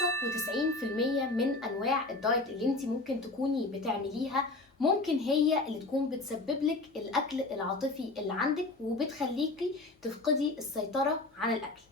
95% من انواع الدايت اللي انت ممكن تكوني بتعمليها ممكن هي اللي تكون بتسبب لك الاكل العاطفي اللي عندك وبتخليكي تفقدي السيطرة عن الاكل.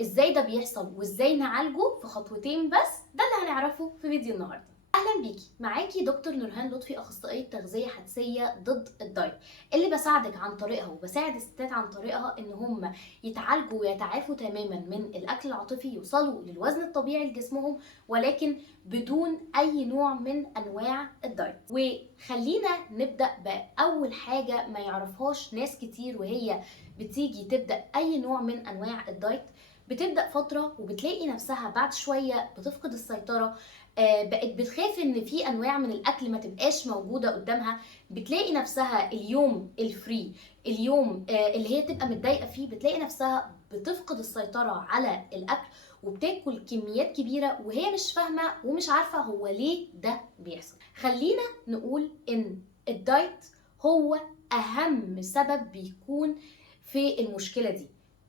ازاي ده بيحصل وازاي نعالجه في خطوتين بس، ده اللي هنعرفه في فيديو النهارده. اهلا بيكي، معاكي دكتور نورهان لطفي، اخصائيه تغذيه حدسيه ضد الدايت، اللي بساعدك عن طريقها وبساعد الستات عن طريقها ان هم يتعالجوا ويتعافوا تماما من الاكل العاطفي، يوصلوا للوزن الطبيعي لجسمهم ولكن بدون اي نوع من انواع الدايت. وخلينا نبدا باول حاجه ما يعرفهاش ناس كتير، وهي بتيجي تبدا اي نوع من انواع الدايت بتبدا فتره وبتلاقي نفسها بعد شويه بتفقد السيطره. بقت بتخاف ان في انواع من الاكل ما تبقاش موجوده قدامها، بتلاقي نفسها اليوم الفري، اليوم اللي هي تبقى متضايقه فيه، بتلاقي نفسها بتفقد السيطره على الاكل وبتاكل كميات كبيره وهي مش فاهمه ومش عارفه هو ليه ده بيحصل. خلينا نقول ان الدايت هو اهم سبب بيكون في المشكله دي.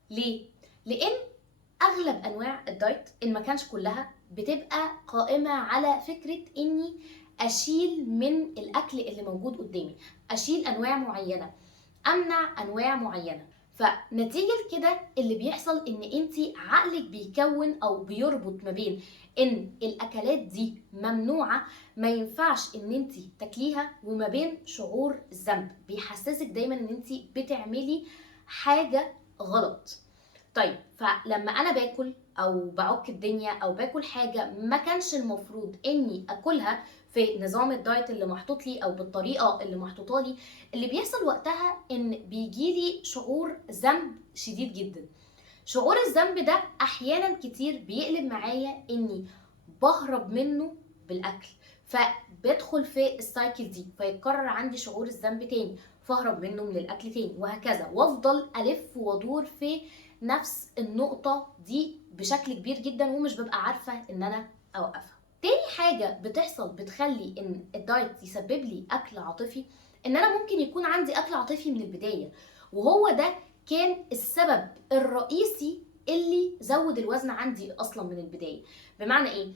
ليه؟ لان اغلب انواع الدايت ان ما كانش كلها بتبقى قائمه على فكره اني اشيل من الاكل اللي موجود قدامي، اشيل انواع معينه، امنع انواع معينه. فنتيجه كده اللي بيحصل ان انت عقلك بيكون او بيربط ما بين ان الاكلات دي ممنوعه، ما ينفعش ان انت تاكليها، وما بين شعور الذنب بيحسسك دايما ان انت بتعملي حاجه غلط. طيب، فلما انا باكل او بعك الدنيا او باكل حاجه ما كانش المفروض اني اكلها في نظام الدايت اللي محطوط لي او بالطريقه اللي محطوطه لي، اللي بيحصل وقتها ان بيجيلي شعور ذنب شديد جدا. شعور الذنب ده احيانا كتير بيقلب معايا اني بهرب منه بالاكل، فبدخل في السايكل دي فيتكرر عندي شعور الذنب تاني، فاهرب منه من الاكل تاني، وهكذا، وافضل الف وادور في نفس النقطه دي بشكل كبير جدا ومش ببقى عارفه ان انا اوقفها. تاني حاجه بتحصل بتخلي ان الدايت يسبب لي اكل عاطفي، ان انا ممكن يكون عندي اكل عاطفي من البدايه، وهو ده كان السبب الرئيسي اللي زود الوزن عندي اصلا من البدايه. بمعنى ايه؟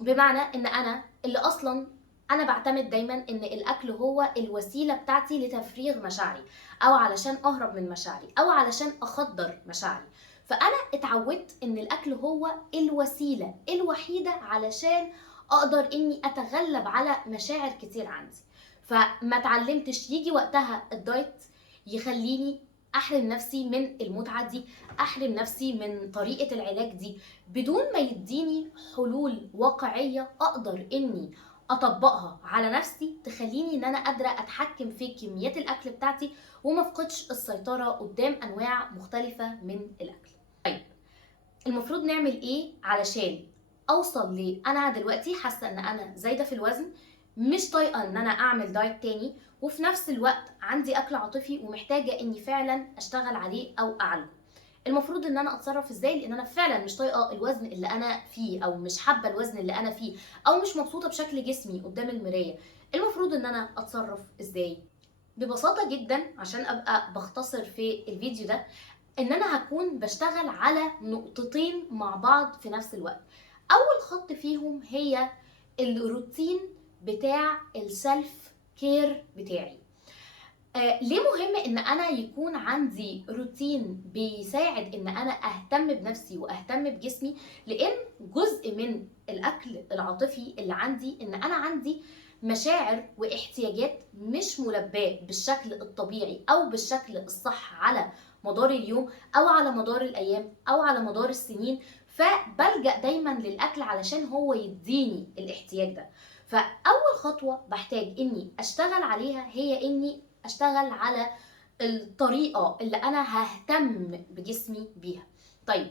بمعنى ان انا اللي اصلا انا بعتمد دايما ان الاكل هو الوسيله بتاعتي لتفريغ مشاعري، او علشان اهرب من مشاعري، او علشان اخدر مشاعري. فانا اتعودت ان الاكل هو الوسيله الوحيده علشان اقدر اني اتغلب على مشاعر كتير عندي. فما اتعلمتش يجي وقتها الدايت يخليني احرم نفسي من المتعه دي، احرم نفسي من طريقه العلاج دي، بدون ما يديني حلول واقعيه اقدر اني اطبقها على نفسي تخليني ان انا قادره اتحكم في كميات الاكل بتاعتي وما افقدش السيطره قدام انواع مختلفه من الاكل. طيب، المفروض نعمل ايه علشان اوصل انا دلوقتي حاسه ان انا زايده في الوزن، مش طايقه ان انا اعمل دايت تاني، وفي نفس الوقت عندي اكل عاطفي ومحتاجه اني فعلا اشتغل عليه او اعالجه؟ المفروض ان انا اتصرف ازاي؟ لان انا فعلا مش طايقه الوزن اللي انا فيه، او مش حابه الوزن اللي انا فيه، او مش مبسوطه بشكل جسمي قدام المرايه. المفروض ان انا اتصرف ازاي؟ ببساطه جدا، عشان ابقى بختصر في الفيديو ده، ان انا هكون بشتغل على نقطتين مع بعض في نفس الوقت. اول خط فيهم هي الروتين بتاع السلف كير بتاعي. ليه مهم ان انا يكون عندي روتين بيساعد ان انا اهتم بنفسي واهتم بجسمي؟ لان جزء من الاكل العاطفي اللي عندي ان انا عندي مشاعر واحتياجات مش ملباه بالشكل الطبيعي او بالشكل الصح على مدار اليوم او على مدار الايام او على مدار السنين، فبلجأ دايما للاكل علشان هو يديني الاحتياج ده. فاول خطوه بحتاج اني اشتغل عليها هي اني اشتغل على الطريقه اللي انا ههتم بجسمي بيها. طيب،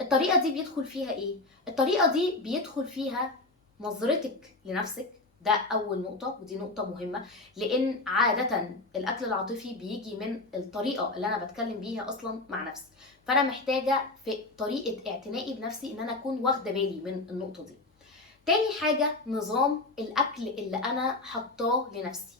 الطريقه دي بيدخل فيها ايه؟ الطريقه دي بيدخل فيها نظرتك لنفسك. ده اول نقطه، ودي نقطه مهمه، لان عاده الاكل العاطفي بيجي من الطريقه اللي انا بتكلم بيها اصلا مع نفسي. فانا محتاجه في طريقه اعتنائي بنفسي ان انا اكون واخده بالي من النقطه دي. تاني حاجه، نظام الاكل اللي انا حطاه لنفسي.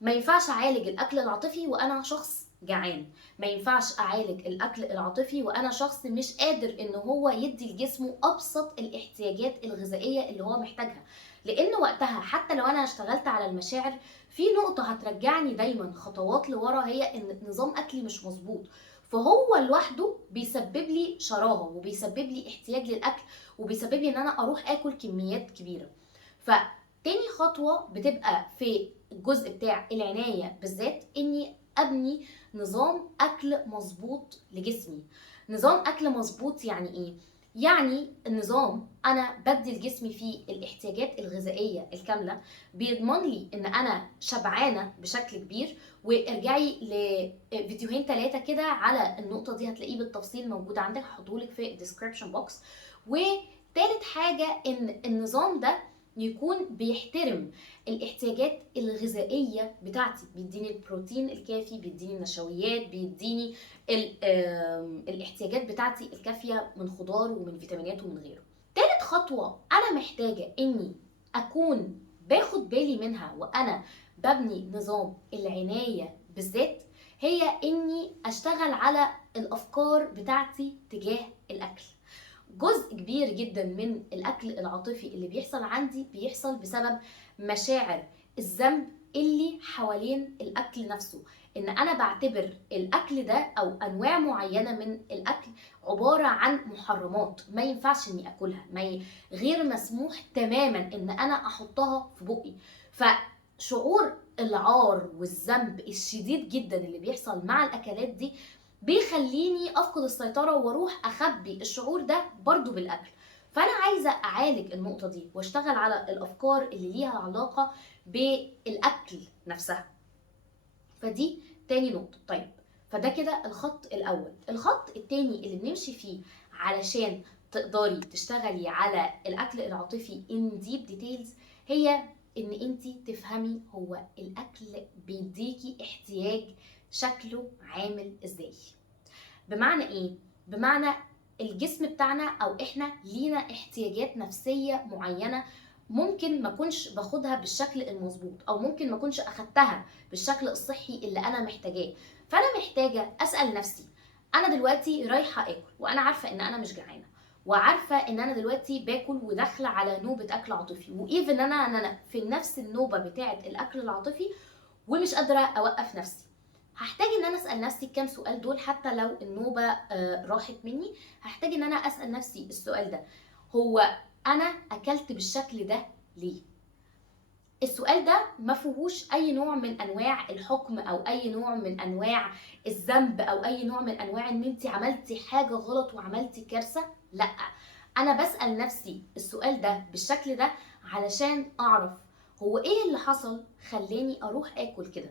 ما ينفعش اعالج الاكل العاطفي وانا شخص جعان. ما ينفعش اعالج الاكل العاطفي وانا شخص مش قادر ان هو يدي لجسمه ابسط الاحتياجات الغذائيه اللي هو محتاجها، لان وقتها حتى لو انا اشتغلت على المشاعر، في نقطه هترجعني دايما خطوات لورا، هي ان نظام اكلي مش مظبوط. فهو لوحده بيسبب لي شراهه، وبيسبب لي احتياج للاكل، وبيسبب لي ان انا اروح اكل كميات كبيره. فتاني خطوه بتبقى في الجزء بتاع العنايه بالذات، اني ابني نظام اكل مظبوط لجسمي. نظام اكل مظبوط يعني ايه؟ يعني النظام انا بدي لجسمي فيه الاحتياجات الغذائيه الكامله، بيضمن لي ان انا شبعانه بشكل كبير. وارجعي لفيديوهين 3 كده على النقطه دي، هتلاقيه بالتفصيل موجود عندك، هحطهولك في الديسكربشن بوكس. وتالت حاجه ان النظام ده يكون بيحترم الاحتياجات الغذائيه بتاعتي، بيديني البروتين الكافي، بيديني النشويات، بيديني الاحتياجات بتاعتي الكافيه من خضار ومن فيتامينات ومن غيره. تالت خطوه انا محتاجه اني اكون باخد بالي منها وانا ببني نظام العنايه بالذات، هي اني اشتغل على الافكار بتاعتي تجاه الاكل. جزء كبير جدا من الاكل العاطفي اللي بيحصل عندي بيحصل بسبب مشاعر الذنب اللي حوالين الاكل نفسه. ان انا بعتبر الاكل ده او انواع معينه من الاكل عباره عن محرمات، ما ينفعش اني اكلها، غير مسموح تماما ان انا احطها في بقي. فشعور العار والذنب الشديد جدا اللي بيحصل مع الاكلات دي بيخليني افقد السيطره واروح اخبي الشعور ده برضو بالاكل. فانا عايزه اعالج النقطه دي واشتغل على الافكار اللي ليها علاقه بالاكل نفسها. فدي تاني نقطه. طيب، فده كده الخط الاول. الخط التاني اللي بنمشي فيه علشان تقدري تشتغلي على الاكل العاطفي in deep details، هي ان انتي تفهمي هو الاكل بيديكي احتياج شكله عامل ازاي. بمعنى ايه؟ بمعنى الجسم بتاعنا او احنا لينا احتياجات نفسية معينة، ممكن ما كنش باخدها بالشكل المظبوط، او ممكن ما كنش اخدتها بالشكل الصحي اللي انا محتاجاه. فانا محتاجة اسأل نفسي، انا دلوقتي رايحة اكل وانا عارفة ان انا مش جعانة، وعارفة ان انا دلوقتي باكل وداخلة على نوبة اكل عاطفي، وايفن انا في نفس النوبة بتاعة الاكل العاطفي ومش قادرة اوقف نفسي. هحتاج ان انا اسال نفسي الكام سؤال دول، حتى لو النوبه راحت مني. هحتاج ان انا اسال نفسي السؤال ده: هو انا اكلت بالشكل ده ليه؟ السؤال ده ما فيهوش اي نوع من انواع الحكم، او اي نوع من انواع الذنب، او اي نوع من انواع ان انت عملتي حاجه غلط وعملتي كارثه. لا، انا بسال نفسي السؤال ده بالشكل ده علشان اعرف هو ايه اللي حصل خلاني اروح اكل كده.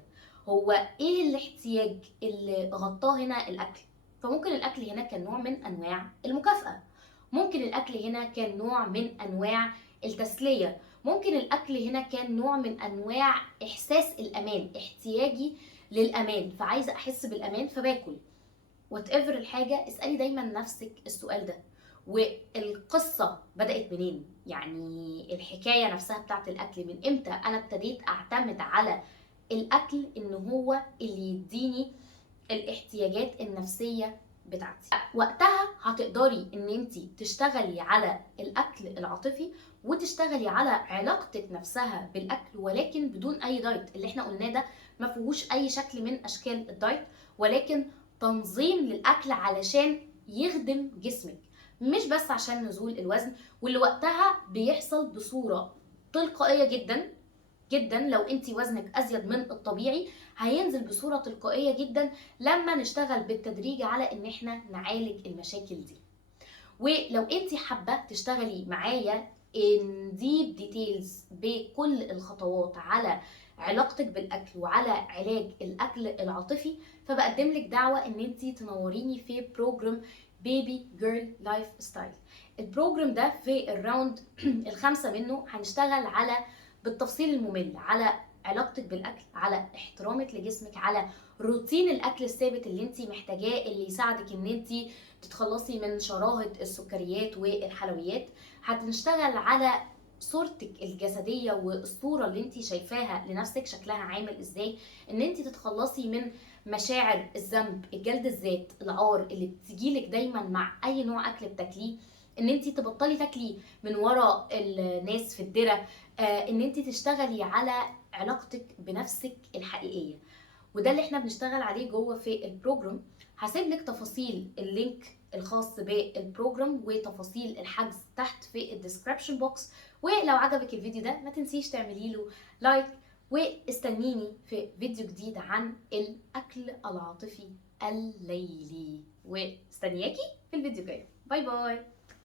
هو ايه الاحتياج اللي غطاه هنا الاكل؟ فممكن الاكل هنا كان نوع من انواع المكافاه، ممكن الاكل هنا كان نوع من انواع التسليه، ممكن الاكل هنا كان نوع من انواع احساس الامان، احتياجي للامان، فعايزه احس بالامان فباكل. وات ايفر الحاجه، اسالي دايما نفسك السؤال ده. والقصه بدات منين؟ يعني الحكايه نفسها بتاعت الاكل، من امتى انا ابتديت اعتمد على الاكل ان هو اللي يديني الاحتياجات النفسيه بتاعتي؟ وقتها هتقدري ان انت تشتغلي على الاكل العاطفي، وتشتغلي على علاقتك نفسها بالاكل، ولكن بدون اي دايت. اللي احنا قلناه ده ما فيهوش اي شكل من اشكال الدايت، ولكن تنظيم للاكل علشان يخدم جسمك، مش بس عشان نزول الوزن، واللي وقتها بيحصل بصوره تلقائيه جدا جدا. لو انت وزنك ازيد من الطبيعي هينزل بصوره تلقائيه جدا لما نشتغل بالتدريج على ان احنا نعالج المشاكل دي. ولو انت حابه تشتغلي معايا in deep details بكل الخطوات على علاقتك بالاكل وعلى علاج الاكل العاطفي، فبقدم لك دعوه ان انت تنوريني في بروجرام بيبي جيرل لايف ستايل. البروجرام ده في الراوند الخامسه منه هنشتغل على بالتفصيل الممل على علاقتك بالاكل، على احترامك لجسمك، على روتين الاكل الثابت اللي انت محتاجاه، اللي يساعدك ان انت تتخلصي من شراهه السكريات والحلويات. هتشتغل على صورتك الجسديه والصوره اللي انت شايفاها لنفسك شكلها عامل ازاي، ان انت تتخلصي من مشاعر الذنب، الجلد الذات، العار اللي بتجيلك دايما مع اي نوع اكل بتاكليه، ان انت تبطلي تاكلي من ورا الناس في الدرة، ان انت تشتغلي على علاقتك بنفسك الحقيقية. وده اللي احنا بنشتغل عليه جوه في البروجرام. هسيب لك تفاصيل اللينك الخاص بالبروجرام وتفاصيل الحجز تحت في الديسكربشن بوكس. ولو عجبك الفيديو ده ما تنسيش تعملي له لايك، واستنيني في فيديو جديد عن الاكل العاطفي الليلي، واستنياكي في الفيديو الجاي. باي باي.